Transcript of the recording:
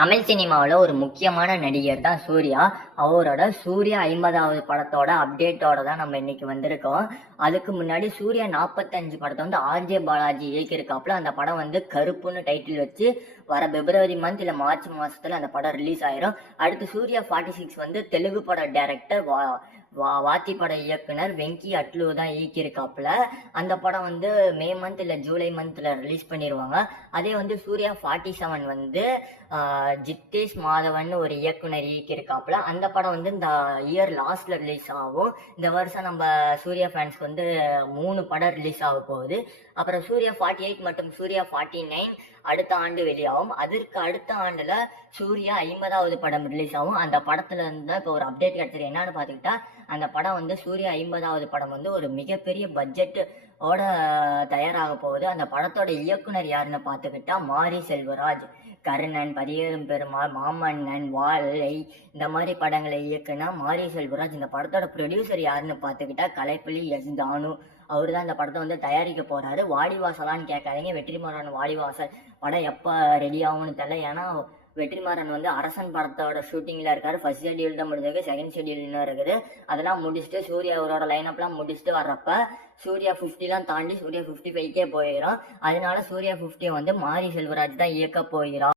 தமிழ் சினிமாவில் ஒரு முக்கியமான நடிகர் தான் சூர்யா. அவரோட சூர்யா 50வது படத்தோட அப்டேட்டோட தான் நம்ம இன்னைக்கு வந்திருக்கோம். அதுக்கு முன்னாடி சூர்யா 45 படத்தை வந்து ஆர்ஜே பாலாஜி இயக்கியிருக்காப்புல. அந்த படம் வந்து கருப்புன்னு டைட்டில் வச்சு வர பிப்ரவரி மந்த் இல்லை மார்ச் மாசத்துல அந்த படம் ரிலீஸ் ஆயிரும். அடுத்து சூர்யா 46 வந்து தெலுங்கு பட டைரக்டர் வாத்தி பட இயக்குனர் வெங்கி அட்லு தான் இயக்கியிருக்காப்புல. அந்த படம் வந்து மே மந்த் இல்லை ஜூலை மந்த்ல ரிலீஸ் பண்ணிடுவாங்க. அதே வந்து சூர்யா 47 வந்து ஜித்தேஷ் மாதவன் ஒரு இயக்குனர் இயக்கியிருக்காப்புல. அந்த படம் வந்து இந்த இயர் லாஸ்ட்ல ரிலீஸ் ஆகும். இந்த வருஷம் நம்ம சூர்யா ஃபேன்ஸ்க்கு வந்து 3 படம் ரிலீஸ் ஆக போகுது. அப்புறம் சூர்யா 48 மற்றும் சூர்யா 49 அடுத்த ஆண்டு வெளியாகும். அதற்கு அடுத்த ஆண்டுல சூர்யா 50வது படம் ரிலீஸ் ஆகும். அந்த படத்துல இருந்து இப்போ ஒரு அப்டேட் கிடைச்சது. என்னன்னு பாத்துக்கிட்டா, அந்த படம் வந்து சூர்யா 50வது படம் வந்து ஒரு மிகப்பெரிய பட்ஜெட் ஓட தயாராக போகுது. அந்த படத்தோட இயக்குனர் யாருன்னு பாத்துக்கிட்டா மாரி செல்வராஜ். கர்ணன், பரியேறும் பெருமாள், மாமன்னன், வாழை இந்த மாதிரி படங்களை இயக்குனா மாரி செல்வராஜ். இந்த படத்தோட ப்ரொடியூசர் யாருன்னு பாத்துக்கிட்டா கலைப்புலி எஸ் தானு. அவரு தான் இந்த படத்தை வந்து தயாரிக்க போறாரு. வாடிவாசலான்னு கேட்காதீங்க, வெற்றிமாறன் வாடிவாசல் படம் எப்போ ரெடி ஆகும்னு தெரியல. ஏன்னா வெற்றிமாறன் வந்து அரசன் படத்தோட ஷூட்டிங்ல இருக்காரு. ஃபர்ஸ்ட் ஷெட்யூல் தான் முடிஞ்சிருக்கு, செகண்ட் ஷெட்யூல் இன்னும் இருக்குது. அதெல்லாம் முடிச்சுட்டு சூர்யா அவரோட லைனப்லாம் முடிச்சுட்டு வர்றப்ப சூர்யா 50 தாண்டி சூர்யா 55க்கே போயிடும். அதனால சூர்யா 50 வந்து மாரி செல்வராஜ் தான் இயக்க போகிறார்.